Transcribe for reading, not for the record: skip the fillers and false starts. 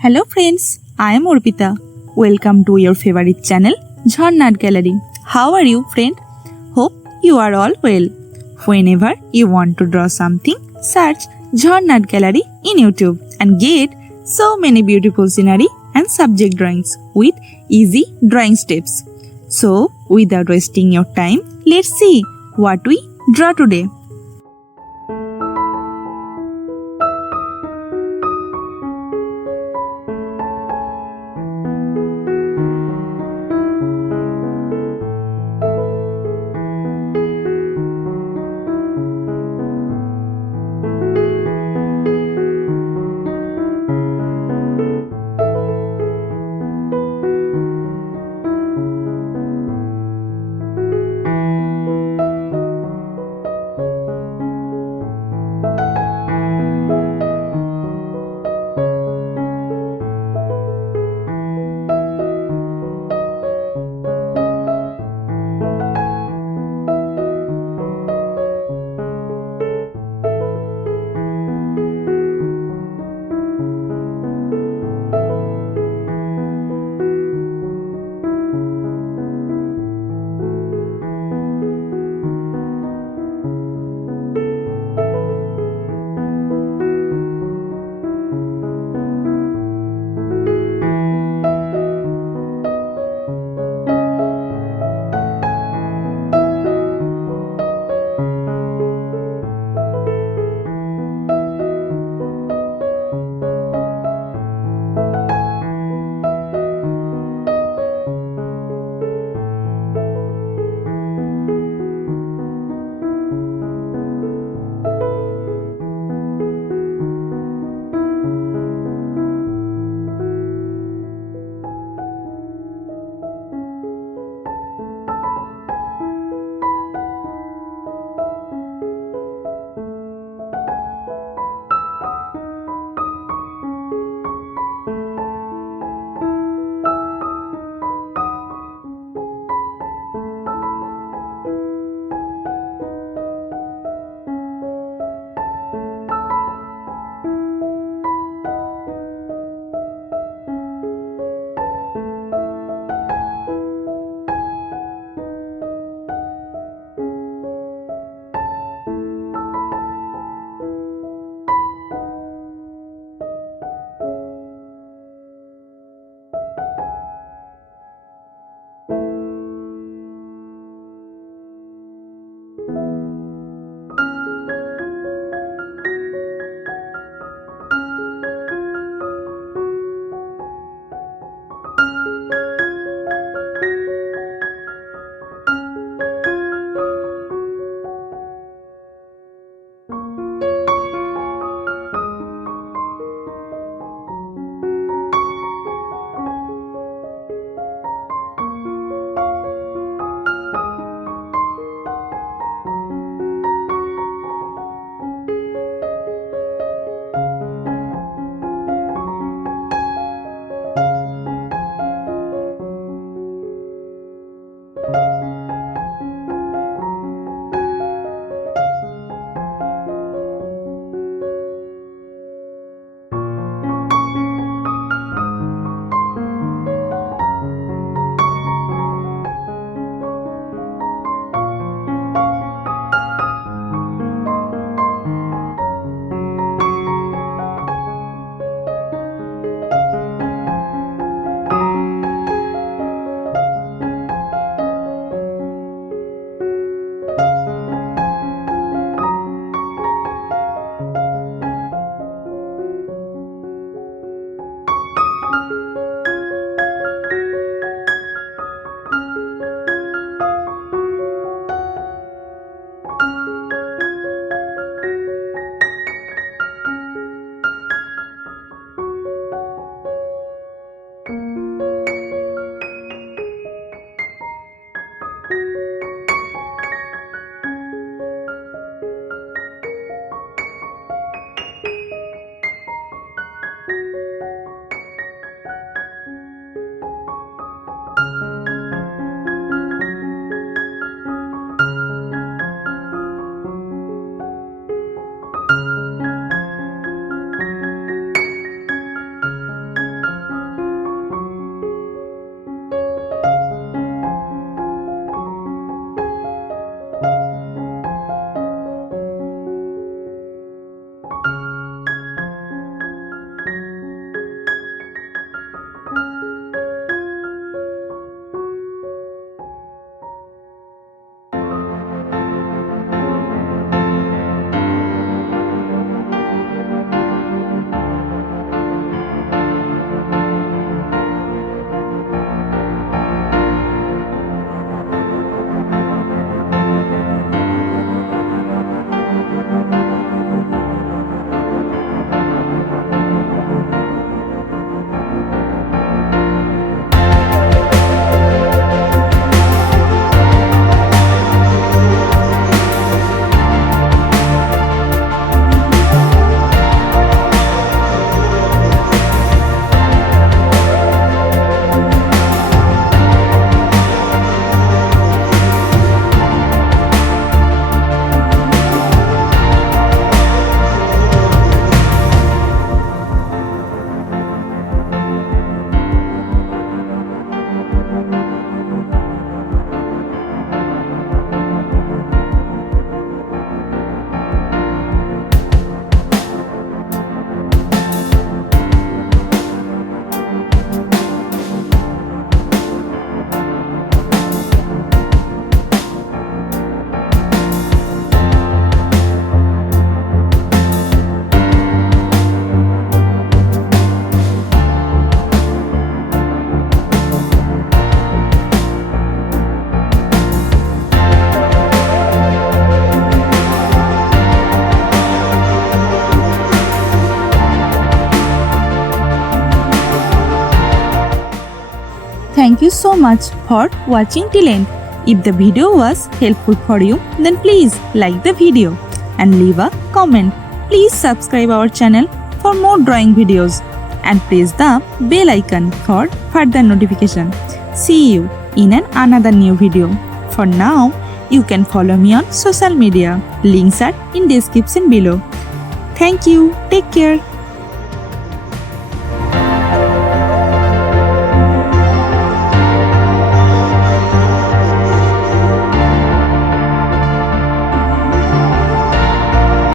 Hello friends, I am Arpita. Welcome to your favorite channel, Chandrayaan Gallery. How are you, friend? Hope you are all well. Whenever you want to draw something, search Chandrayaan Gallery in YouTube and get so many beautiful scenery and subject drawings with easy drawing steps. So, without wasting your time, let's see what we draw today. Thank you so much for watching till end. If the video was helpful for you, then please like the video and leave a comment. Please subscribe our channel for more drawing videos and press the bell icon for further notification. See you in another new video. For now, you can follow me on social media. Links are in description below. Thank you. Take care.